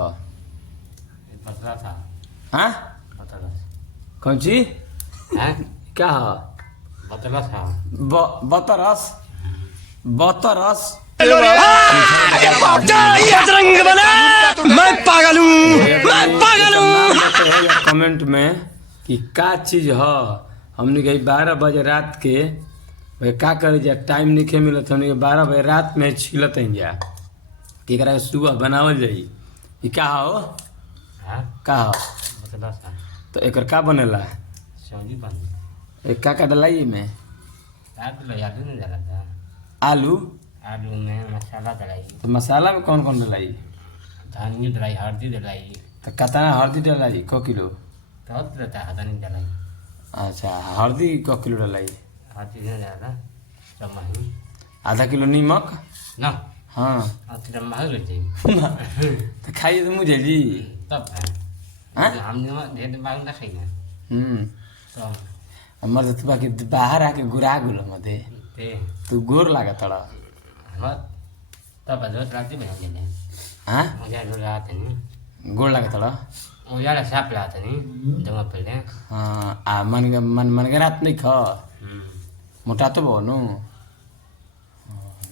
है? बतला था। हाँ बतला कौन चीज है? क्या है? बतला था। बतरस बतरस मैं पागल हूँ। कमेंट में कि का चीज है। हमने कही 12 बजे रात के भाई का करे जा, टाइम नहीं मिलत। हमने 12 बजे रात में छिलत हैं जा कि एकरा के सुबह बनावल जाई। ई का हो? हाँ का हो? बतला था। तो एकर का बनेला? सब्जी बन एक का डलाई में? रात में याद नहीं डाला था। आलू। आलू में मसाला डलाई, तो मसाला में कौन कौन डलाई? धनिया डलाई, हल्दी डलाई, तो कितना हल्दी डलाई? को किलो? तो रहता है धनिया डलाई। अच्छा हल्दी को किलो डलाई? हल्दी नहीं डाला सब महंगी आधा किलो नीमक। ना। हाँ हल्दी महंग लग जाएगी तो खाइए तो मुझे जी। तब हाँ? हमने ढेर मांग ना खाई ना तो हमारे तो बाकी बाहर आके गुरा गुल मते ते तू गोर लागा तड़ा। हम तब रोज रात में हम जाने हाँ मजा लो रात नहीं गोर लागा तड़ा। ओ यार साफ रात नहीं जमा पहले। हाँ आ मन के रात नहीं खा मोटा तो बहु नु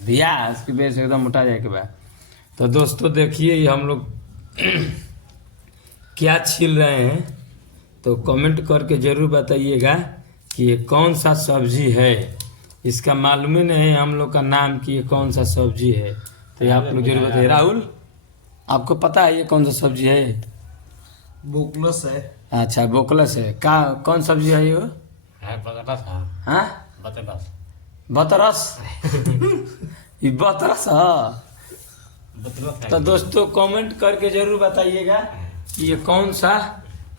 भैया इसकी वजह से एकदम मोटा जाए के बाद। तो दोस्तों देखिए ये हम लोग क्या छील रहे हैं, तो कमेंट करके ज़रूर बताइएगा कि ये कौन सा सब्जी है। इसका मालूम ही नहीं है हम लोग का नाम कि ये कौन सा सब्जी है, तो ये आप लोग जरूर बताइए। राहुल आपको पता है ये कौन सा सब्जी है? बोकलस है। अच्छा बोकलस है। का कौन सब्जी है ये? है बतला था। हाँ बतला बतरस ये बतरस है। बतला था। तो दोस्तों कमेंट करके जरूर बताइएगा कि ये कौन सा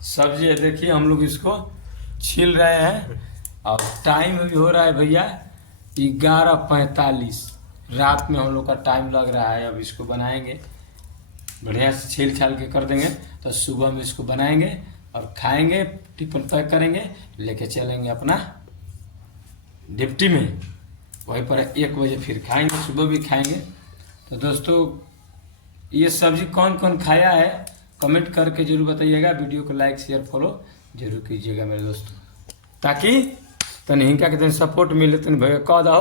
सब्जी है। देखिए हम लोग इसको छील रहे हैं और टाइम भी हो रहा है भैया 11:45 रात में हम लोग का टाइम लग रहा है। अब इसको बनाएंगे बढ़िया से छील छाल के कर देंगे, तो सुबह में इसको बनाएंगे और खाएंगे, टिफिन पैक करेंगे, लेके चलेंगे अपना डिप्टी में। वहीं पर 1 बजे फिर खाएंगे, सुबह भी खाएंगे। तो दोस्तों ये सब्जी कौन कौन खाया है कमेंट करके जरूर बताइएगा। वीडियो को लाइक शेयर फॉलो जरूर कीजिएगा मेरे दोस्तों, ताकि तनी हिंका के तनी सपोर्ट मिले। तनी भैया कह दो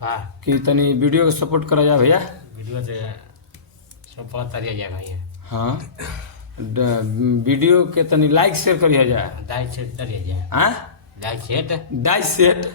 हाँ कि तनी वीडियो को सपोर्ट करा जाए भैया। वीडियो से सब बहुत तरिया जाए भाई। हाँ वीडियो के तनी लाइक शेयर करिए जाए। दाई से तरिया जाए। हाँ दाई सेट डाई सेट